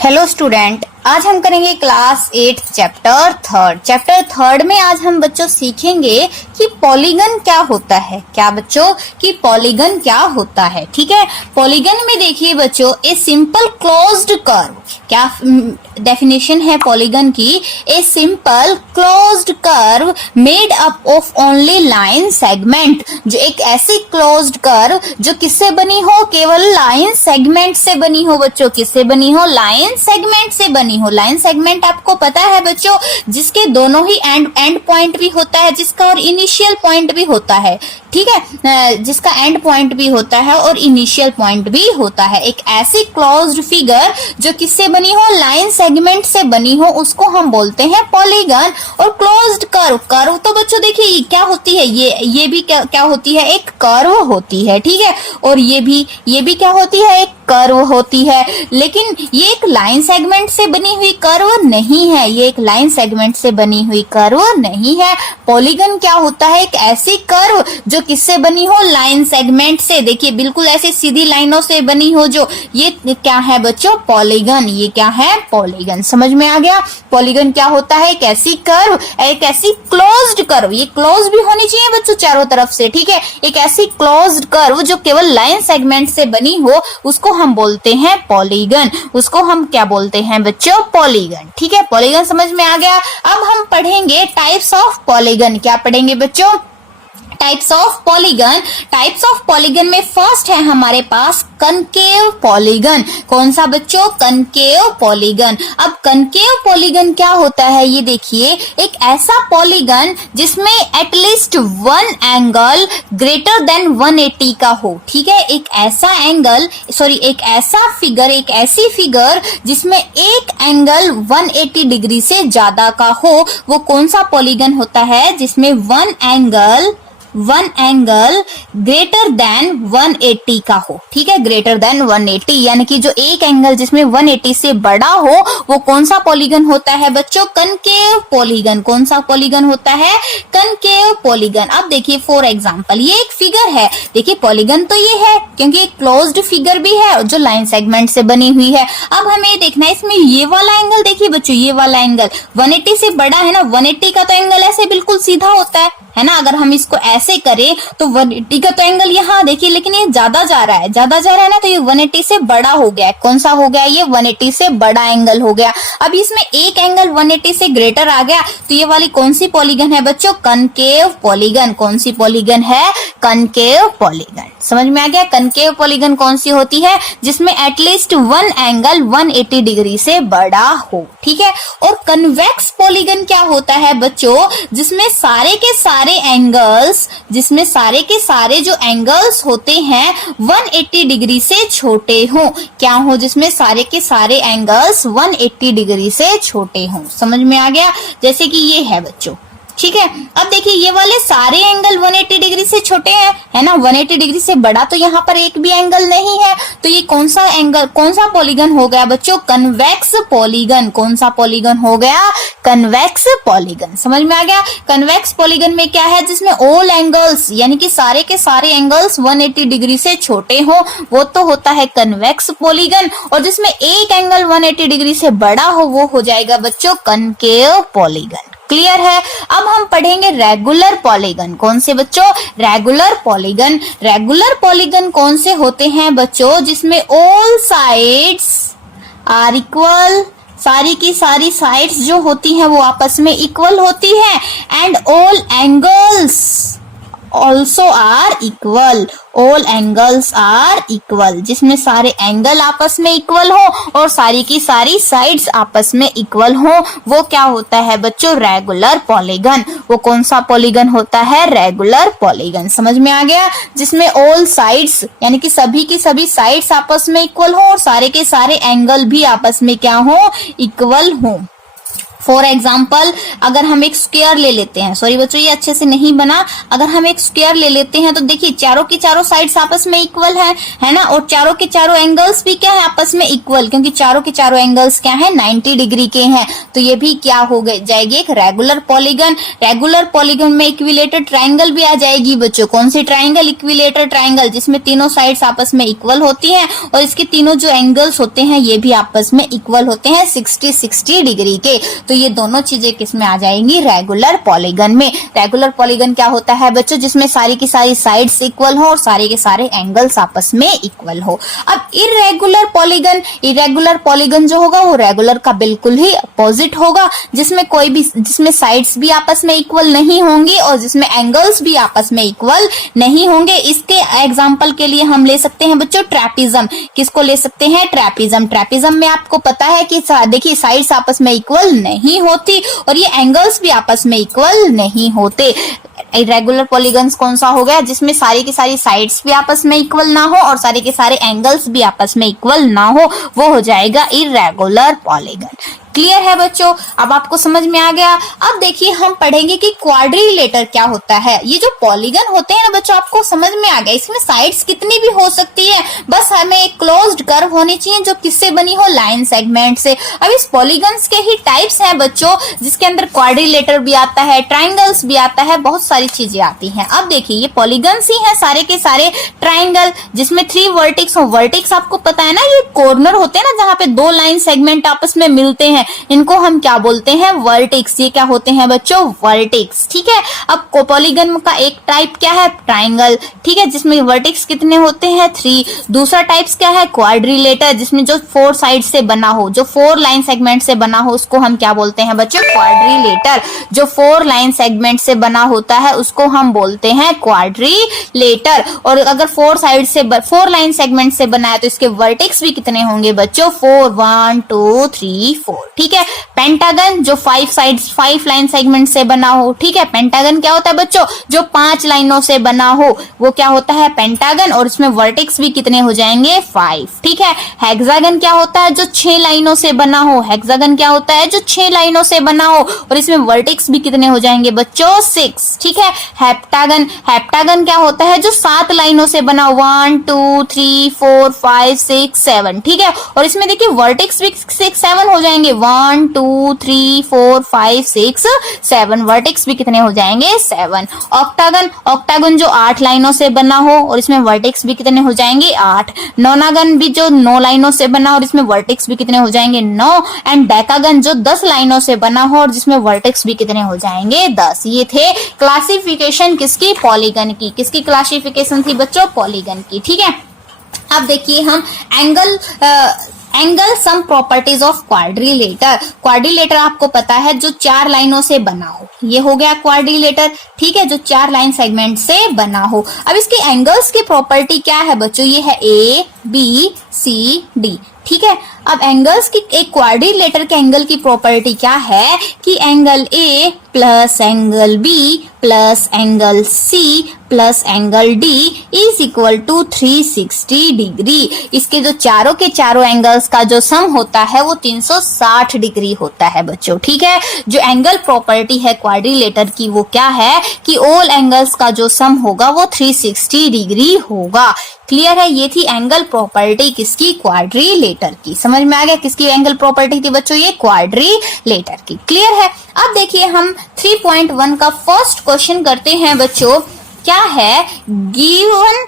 Hello student, आज हम करेंगे क्लास 8 चैप्टर थर्ड में आज हम बच्चों सीखेंगे कि पॉलीगन क्या होता है। क्या बच्चों कि पॉलीगन क्या होता है। ठीक है, पॉलीगन में देखिए बच्चों, ए सिंपल क्लोज्ड कर्व। क्या डेफिनेशन है पॉलीगन की? A simple closed curve made up of only line segment. जो एक ऐसी क्लोज्ड कर्व जो किससे बनी हो? केवल लाइन सेगमेंट से बनी हो। बच्चों किससे बनी हो? लाइन सेगमेंट से बनी हो। लाइन सेगमेंट आपको पता है बच्चों, जिसके दोनों ही एंड पॉइंट भी होता है, जिसका और इनिशियल पॉइंट भी होता है। ठीक है, जिसका एंड पॉइंट भी होता है और इनिशियल पॉइंट भी होता है। एक ऐसी क्लोज्ड फिगर जो किससे बनी हो? लाइन सेगमेंट से बनी हो, उसको हम बोलते हैं पॉलीगन। और क्लोज्ड कर्व तो बच्चों देखिए क्या होती है, ये भी क्या होती है? एक कर्व होती है। ठीक है, और ये भी क्या होती है? एक कर्व होती है। लेकिन ये एक लाइन सेगमेंट से बनी हुई कर्व नहीं है। ये एक लाइन सेगमेंट से बनी हुई कर्व नहीं है। पॉलीगन क्या होता है? एक ऐसी कर्व जो किससे बनी हो? लाइन सेगमेंट से। देखिए बिल्कुल ऐसी सीधी लाइनों से बनी हो, जो ये क्या है बच्चों? पॉलीगन। ये क्या है? पॉलीगन। समझ में आ गया? पॉलीगन क्या होता है? एक ऐसी कर्व, एक ऐसी क्लोज्ड कर्व। ये क्लोज भी होनी चाहिए बच्चों चारों तरफ से। ठीक है, एक ऐसी क्लोज्ड कर्व जो केवल लाइन सेगमेंट से बनी हो, उसको हम बोलते हैं पॉलीगन। उसको हम क्या बोलते हैं बच्चों? पॉलीगन। ठीक है, पॉलीगन समझ में आ गया। अब हम पढ़ेंगे टाइप्स ऑफ पॉलीगन। क्या पढ़ेंगे बच्चों? Types of polygon. Types of polygon में फर्स्ट है हमारे पास कनकेव पॉलीगन। कौन सा बच्चों? Concave polygon. अब कनकेव पॉलीगन क्या होता है? ये देखिए, एक ऐसा पॉलीगन जिसमें at least one angle greater than 180 का हो। ठीक है, एक ऐसा फिगर, एक ऐसी फिगर जिसमें एक एंगल 180 डिग्री से ज्यादा का हो, वो कौन सा पॉलीगन होता है? जिसमें वन एंगल ग्रेटर देन 180 का हो। ठीक है, ग्रेटर देन 180, यानी कि जो एक एंगल जिसमें 180 से बड़ा हो, वो कौन सा पॉलीगन होता है बच्चों? Concave polygon. कौन सा पॉलीगन होता है? Concave polygon. अब देखिए फॉर एग्जांपल, ये एक फिगर है। देखिए पॉलीगन तो ये है क्योंकि एक क्लोज्ड फिगर भी है जो लाइन सेगमेंट से बनी हुई है। अब हमें देखना है इसमें ये वाला एंगल। देखिए बच्चों, ये वाला एंगल 180 से बड़ा है ना। 180 का तो एंगल ऐसे बिल्कुल सीधा होता है ना। अगर हम इसको ऐसे करें तो 180 का तो एंगल यहाँ देखिए, लेकिन ये ज्यादा जा रहा है ना, तो ये 180 से बड़ा हो गया। कौन सा हो गया? ये 180 से बड़ा एंगल हो गया। अब इसमें एक एंगल 180 से ग्रेटर आ गया, तो ये वाली कौन सी पॉलीगन है बच्चों? Concave polygon. कौन सी पॉलीगन है? Concave polygon. समझ में आ गया? कनकेव पॉलीगन कौन सी होती है? जिसमें एटलीस्ट वन एंगल 180 डिग्री से बड़ा हो। ठीक है, और कन्वेक्स पॉलीगन क्या होता है बच्चों? जिसमें सारे के सारे जो एंगल्स होते हैं 180 डिग्री से छोटे हो। क्या हो? जिसमें सारे के सारे एंगल्स 180 डिग्री से छोटे हो। समझ में आ गया? जैसे कि ये है बच्चों। ठीक है, अब देखिए ये वाले सारे एंगल 180 डिग्री से छोटे हैं, है ना। 180 डिग्री से बड़ा तो यहाँ पर एक भी एंगल नहीं है, तो ये कौन सा पॉलीगन हो गया बच्चों? Convex polygon. कौन सा पॉलीगन हो गया? Convex polygon. समझ में आ गया? कन्वेक्स पॉलीगन में क्या है? जिसमें ऑल एंगल्स, यानी कि सारे के सारे एंगल्स 180 डिग्री से छोटे हो, वो तो होता है कन्वेक्स पॉलीगन। और जिसमें एक एंगल 180 डिग्री से बड़ा हो, वो हो जाएगा बच्चों कनकेव पॉलीगन। क्लियर है? अब हम पढ़ेंगे रेगुलर पॉलीगन। कौन से बच्चों? Regular polygon. रेगुलर पॉलीगन कौन से होते हैं बच्चों? जिसमें ऑल साइड्स आर इक्वल, सारी की सारी साइड्स जो होती हैं वो आपस में इक्वल होती हैं, and all angles also are equal. All angles are equal, जिसमें सारे एंगल आपस में इक्वल हो और सारी की सारी साइड्स आपस में इक्वल हो, वो क्या होता है बच्चों? Regular polygon. वो कौन सा पॉलीगन होता है? Regular polygon. समझ में आ गया? जिसमें ऑल साइड्स, यानी कि सभी की सभी साइड्स आपस में इक्वल हो और सारे के सारे एंगल भी आपस में क्या हो? इक्वल हो। फॉर एग्जाम्पल अगर हम एक स्क्वायर ले लेते हैं, सॉरी बच्चों ये अच्छे से नहीं बना, अगर हम एक स्क्वायर ले लेते हैं तो देखिए चारों की चारों साइड्स आपस में इक्वल है ना, और चारों के चारों एंगल्स भी क्या है आपस में इक्वल, क्योंकि चारों के चारों एंगल्स क्या है 90 डिग्री के हैं, तो ये भी क्या हो जाएगी एक रेगुलर पॉलीगन। रेगुलर पॉलीगन में इक्विलेटरल ट्राइंगल भी आ जाएगी बच्चों। कौन सी ट्राइंगल? इक्विलेटरल ट्राइंगल, जिसमें तीनों साइड्स आपस में इक्वल होती हैं और इसके तीनों जो एंगल्स होते हैं ये भी आपस में इक्वल होते हैं 60 डिग्री के। तो ये दोनों चीजें किसमें आ जाएंगी? रेगुलर पॉलीगन में। रेगुलर पॉलीगन क्या होता है बच्चों? जिसमें सारी की सारी साइड्स इक्वल हो और सारे के सारे एंगल्स आपस में इक्वल हो। अब इर्रेगुलर पॉलीगन जो होगा वो रेगुलर का बिल्कुल ही अपोजिट होगा, जिसमें साइड्स भी आपस में इक्वल नहीं होंगी और जिसमें एंगल्स भी आपस में इक्वल नहीं होंगे। इसके एग्जांपल के लिए हम ले सकते हैं बच्चों ट्रेपिज्म। किसको ले सकते हैं? ट्रेपिज्म। ट्रेपिज्म में आपको पता है कि देखिए साइड्स आपस में इक्वल नहीं होती और ये एंगल्स भी आपस में इक्वल नहीं होते। इरेगुलर पॉलीगन्स कौन सा हो गया? जिसमें सारी की सारी साइड्स भी आपस में इक्वल ना हो और सारे के सारे एंगल्स भी आपस में इक्वल ना हो, वो हो जाएगा इरेगुलर पॉलीगन। क्लियर है बच्चों? अब आपको समझ में आ गया। अब देखिए हम पढ़ेंगे कि क्वाड्रिलेटर क्या होता है। ये जो पॉलीगन होते हैं ना बच्चों, आपको समझ में आ गया, इसमें साइड्स कितनी भी हो सकती है, बस हमें एक क्लोज्ड कर्व होनी चाहिए जो किससे बनी हो? लाइन सेगमेंट से। अब इस पॉलीगन्स के ही टाइप्स हैं बच्चों, जिसके अंदर क्वाड्रिलेटर भी आता है, ट्राइंगल्स भी आता है, बहुत सारी चीजें आती हैं। अब देखिए ये पॉलीगन्स ही हैं सारे के सारे। ट्राइंगल जिसमें 3 वर्टेक्स हो, वर्टेक्स आपको पता है ना ये कॉर्नर होते हैं ना जहां पे 2 लाइन सेगमेंट आपस में मिलते हैं, इनको हम क्या बोलते हैं? वर्टेक्स। ये क्या होते हैं बच्चों? वर्टेक्स। ठीक है। अब पॉलीगन का एक टाइप क्या है? ट्राइंगल। ठीक है, जिसमें वर्टेक्स कितने होते हैं? 3। दूसरा टाइप्स क्या है? क्वाड्रिलेटर, जिसमें जो 4 साइड से बना हो, जो 4 लाइन सेगमेंट से बना हो, उसको हम क्या बोलते हैं बच्चों? क्वाड्रिलेटर। जो 4 लाइन सेगमेंट से बना होता है उसको हम बोलते हैं क्वाड्रिलेटर। और अगर 4 लाइन सेगमेंट से बना है तो इसके वर्टेक्स भी कितने होंगे बच्चों? 4, 1 2 3 4। ठीक है। पेंटागन जो 5 लाइन सेगमेंट से बना हो। ठीक है। पेंटागन क्या होता है बच्चों? जो 5 लाइनों से बना हो वो क्या होता है? पेंटागन। और इसमें वर्टेक्स भी कितने हो जाएंगे? 5। ठीक है। हेक्सागन क्या होता है? जो 6 लाइनों से बना हो। हेक्सागन क्या होता है? जो 6 लाइनों से बना हो और इसमें वर्टेक्स भी कितने हो जाएंगे बच्चों? 6। ठीक है। हेप्टागन क्या होता है? जो 7 लाइनों से बना हो। 1 2 3 4 5 6 7। ठीक है। और इसमें देखिए वर्टेक्स भी 6 7 हो जाएंगे। 1 2 3 4 5 6 7। वर्टेक्स भी कितने हो जाएंगे? 7। ऑक्टागन जो 8 लाइनों से बना हो और इसमें वर्टेक्स भी कितने हो जाएंगे? 8। नोनागन भी जो 9 लाइनों से बना हो और इसमें वर्टेक्स भी कितने हो जाएंगे? 9। एंड डेकागन जो 10 लाइनों से बना हो और जिसमें वर्टेक्स भी कितने हो जाएंगे? 10। ये थे क्लासिफिकेशन किसकी? पॉलीगन की। किसकी क्लासिफिकेशन थी बच्चों? पॉलीगन की। ठीक है। अब देखिए हम angle sum properties of quadrilateral. Quadrilateral आपको पता है जो 4 लाइनों से बना हो, ये हो गया क्वाड्रिलेटर। ठीक है, जो 4 लाइन सेगमेंट से बना हो। अब इसके एंगल्स की प्रॉपर्टी क्या है बच्चों? ये है A B C D। ठीक है। अब एंगल्स की एक क्वाड्रिलेटर के एंगल की प्रॉपर्टी क्या है कि angle A plus angle B plus angle C plus angle D is equal to 360 degree. इसके जो चारों के चारों एंगल्स का जो सम होता है वो 360 डिग्री होता है बच्चों। ठीक है। जो एंगल प्रॉपर्टी है क्वाड्रिलेटर की वो क्या है कि ऑल एंगल्स का जो सम होगा वो 360 डिग्री होगा। क्लियर है? ये थी एंगल प्रॉपर्टी किसकी? क्वाड्रिलेटर की। समझ में आ गया किसकी एंगल प्रॉपर्टी थी बच्चों? ये क्वाड्रिलेटर की। क्लियर है? अब देखिए हम 3.1 का फर्स्ट क्वेश्चन करते हैं बच्चों। क्या है? Given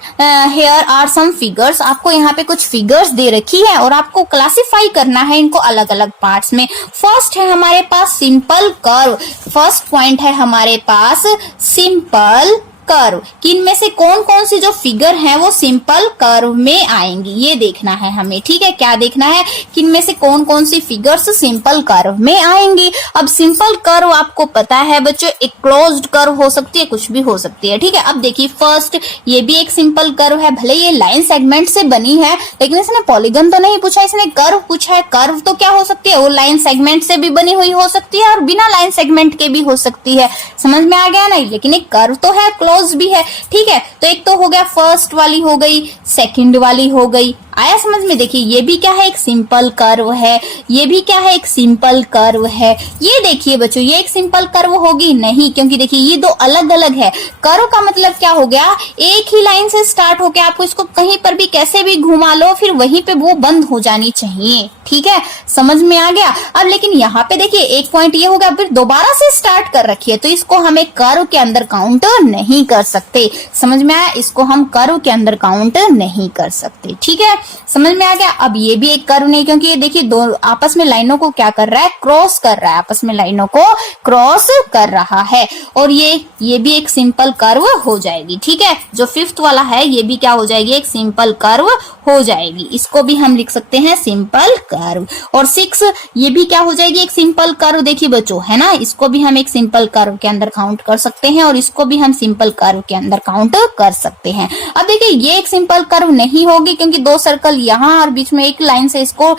here are some figures. आपको यहाँ पे कुछ फिगर्स दे रखी है और आपको क्लासिफाई करना है इनको अलग अलग पार्ट्स में। फर्स्ट है हमारे पास सिंपल कर्व। फर्स्ट पॉइंट है हमारे पास सिंपल कर्व। कि इनमें से कौन कौन सी जो फिगर हैं वो सिंपल कर्व में आएंगी, ये देखना है हमें। ठीक है। क्या देखना है? कि इनमें से कौन कौन सी फिगर्स सिंपल कर्व में आएंगी। अब सिंपल कर्व आपको पता है बच्चों एक क्लोज्ड कर्व हो सकती है, कुछ भी हो सकती है। ठीक है। अब देखिए फर्स्ट ये भी एक सिंपल कर्व है, भले ये लाइन सेगमेंट से बनी है लेकिन इसने पॉलीगन तो नहीं पूछा, इसने कर्व पूछा है। कर्व तो क्या हो सकती है? वो लाइन सेगमेंट से भी बनी हुई हो सकती है और बिना लाइन सेगमेंट के भी हो सकती है। समझ में आ गया ना? लेकिन एक कर्व तो है, भी है। ठीक है। तो एक तो हो गया फर्स्ट वाली हो गई, सेकंड वाली हो गई। आया समझ में? देखिए ये भी क्या है, एक सिंपल कर्व है, ये भी क्या है, एक सिंपल कर्व है। ये देखिए बच्चों, ये एक सिंपल कर्व होगी नहीं, क्योंकि देखिए ये दो अलग अलग है। कर्व का मतलब क्या हो गया, एक ही लाइन से स्टार्ट होके आपको इसको कहीं पर भी कैसे भी घुमा लो, फिर वहीं पे वो बंद हो जानी चाहिए। ठीक है, समझ में आ गया? अब लेकिन यहाँ पे देखिए एक पॉइंट ये हो गया, फिर दोबारा से स्टार्ट कर रखी है, तो इसको हम एक कर्व के अंदर काउंट नहीं कर सकते। समझ में आया? इसको हम कर्व के अंदर काउंट नहीं कर सकते। ठीक है, समझ में आ गया? अब ये भी एक कर्व नहीं, क्योंकि ये देखिए दो आपस में लाइनों को क्या कर रहा है, क्रॉस कर रहा है, आपस में लाइनों को क्रॉस कर रहा है। और ये भी एक सिंपल कर्व हो जाएगी। ठीक है, जो फिफ्थ वाला है ये भी क्या हो जाएगी, एक सिंपल कर्व हो जाएगी। इसको भी हम लिख सकते हैं सिंपल कर्व। और 6 ये भी क्या हो जाएगी, एक सिंपल कर्व। देखिए बच्चों, है ना, इसको भी हम एक सिंपल कर्व के अंदर काउंट कर सकते हैं, और इसको भी हम सिंपल कर्व के अंदर काउंट कर सकते हैं। अब देखिए ये एक सिंपल कर्व नहीं होगी, क्योंकि दो सर्कल यहाँ और बीच में एक लाइन से इसको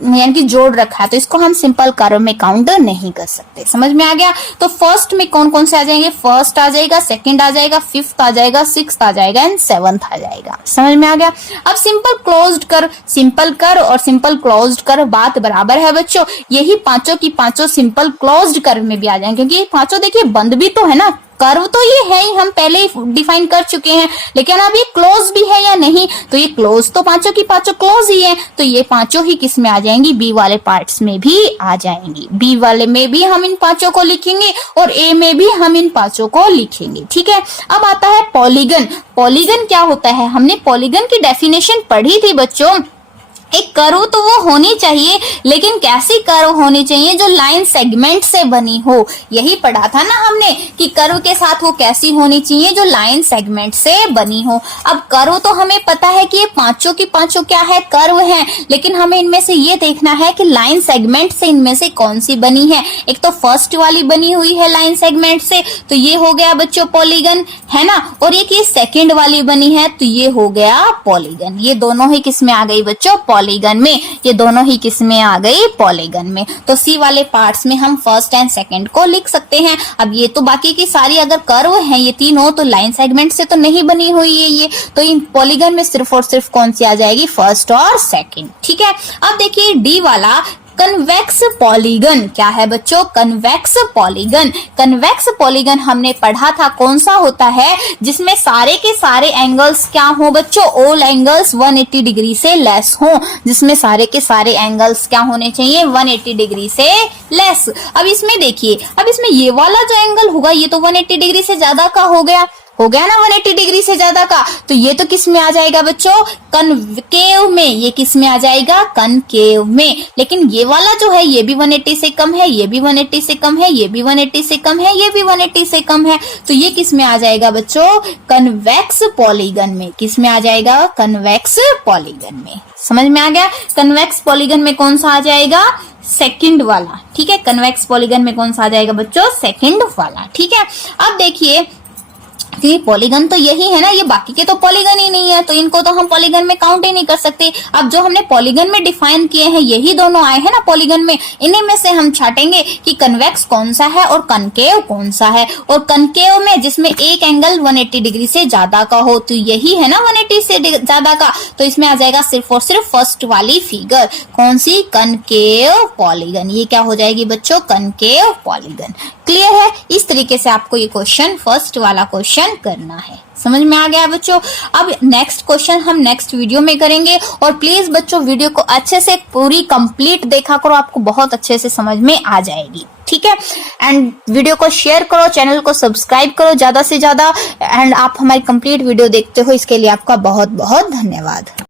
यानी कि जोड़ रखा है, तो इसको हम सिंपल कर्व में काउंट नहीं कर सकते। समझ में आ गया? तो फर्स्ट में कौन कौन से आ जाएंगे, फर्स्ट आ जाएगा, सेकंड आ जाएगा, फिफ्थ आ जाएगा, सिक्स्थ आ जाएगा एंड सेवंथ आ जाएगा। समझ में आ गया? अब simple closed curve, simple curve और सिंपल क्लोज्ड कर्व बात बराबर है बच्चों। यही पांचों की पांचों सिंपल क्लोज्ड कर्व में भी आ जाएंगे, क्योंकि ये पांचों देखिए बंद भी तो है ना, कर्व तो ये है ही, हम पहले ही डिफाइन कर चुके हैं, लेकिन अब ये क्लोज भी है या नहीं, तो ये क्लोज तो पांचों की पांचों क्लोज ही है, तो ये पांचों ही किस में आ जाएंगी, बी वाले पार्ट्स में भी आ जाएंगी। बी वाले में भी हम इन पांचों को लिखेंगे और ए में भी हम इन पांचों को लिखेंगे। ठीक है, अब आता है पॉलीगन। पॉलीगन क्या होता है, हमने पॉलीगन की डेफिनेशन पढ़ी थी बच्चों। एक कर्व तो वो होनी चाहिए, लेकिन कैसी कर्व होनी चाहिए, जो लाइन सेगमेंट से बनी हो। यही पढ़ा था ना हमने कि कर्व के साथ वो कैसी होनी चाहिए, जो लाइन सेगमेंट से बनी हो। अब कर्व तो हमें पता है कि ये पांचों की पांचों क्या है, कर्व हैं, लेकिन हमें इनमें से ये देखना है कि लाइन सेगमेंट से इनमें से कौन सी बनी है। एक तो फर्स्ट वाली बनी हुई है लाइन सेगमेंट से, तो ये हो गया बच्चों पॉलीगन, है ना। और एक ये सेकेंड वाली बनी है, तो ये हो गया पॉलीगन। ये दोनों ही किस में आ गई बच्चों, पॉलीगन में। ये दोनों ही किस में आ गई, पॉलीगन में। तो सी वाले पार्ट्स में हम फर्स्ट एंड सेकंड को लिख सकते हैं। अब ये तो बाकी की सारी अगर कर्व हैं ये तीनों, तो लाइन सेगमेंट से तो नहीं बनी हुई है ये, तो इन पॉलीगन में सिर्फ और सिर्फ कौन सी आ जाएगी, फर्स्ट और सेकंड। ठीक है, अब देखिए डी वाला कन्वेक्स पॉलीगन क्या है बच्चों, कन्वेक्स पॉलीगन। कन्वेक्स पॉलीगन हमने पढ़ा था कौन सा होता है, जिसमें सारे के सारे एंगल्स क्या हो बच्चों, ऑल एंगल्स 180 डिग्री से लेस हो। जिसमें सारे के सारे एंगल्स क्या होने चाहिए, 180 डिग्री से लेस। अब इसमें देखिए, अब इसमें ये वाला जो एंगल होगा ये तो 180 डिग्री से ज्यादा का हो गया ना, 180 डिग्री से ज्यादा का, तो ये तो किस में आ जाएगा बच्चों, कनकेव में। ये किस में आ जाएगा, कनकेव में। लेकिन ये वाला जो है ये भी 180 से कम है, ये भी 180 से कम है, ये भी 180 से कम है, ये भी 180 से कम है, तो ये किस में आ जाएगा बच्चों, कन्वेक्स पॉलीगन में। किस में आ जाएगा, कन्वेक्स पॉलीगन में। समझ में आ गया? कन्वेक्स पॉलीगन में कौन सा आ जाएगा, सेकंड वाला। ठीक है, कन्वेक्स पॉलीगन में कौन सा आ जाएगा बच्चों, सेकंड वाला। ठीक है, अब देखिए कि पॉलीगन तो यही है ना, ये बाकी के तो पॉलीगन ही नहीं है, तो इनको तो हम पॉलीगन में काउंट ही नहीं कर सकते। अब जो हमने पॉलीगन में डिफाइन किए हैं यही दोनों आए हैं ना पॉलीगन में, इन्हीं में से हम छाटेंगे कि कन्वेक्स कौन सा है और कनकेव कौन सा है। और कनकेव में जिसमें एक एंगल 180 डिग्री से ज्यादा का हो, तो यही है ना 180 से ज्यादा का, तो इसमें आ जाएगा सिर्फ और सिर्फ फर्स्ट वाली फिगर। कौन सी, कनकेव पॉलीगन। ये क्या हो जाएगी बच्चों, कनकेव पॉलीगन। क्लियर है? इस तरीके से आपको ये क्वेश्चन, फर्स्ट वाला क्वेश्चन करना है। समझ में आ गया बच्चों? अब नेक्स्ट क्वेश्चन हम नेक्स्ट वीडियो में करेंगे, और प्लीज बच्चों वीडियो को अच्छे से पूरी कंप्लीट देखा करो, आपको बहुत अच्छे से समझ में आ जाएगी। ठीक है, एंड वीडियो को शेयर करो, चैनल को सब्सक्राइब करो ज्यादा से ज्यादा, एंड आप हमारी कंप्लीट वीडियो देखते हो, इसके लिए आपका बहुत बहुत धन्यवाद।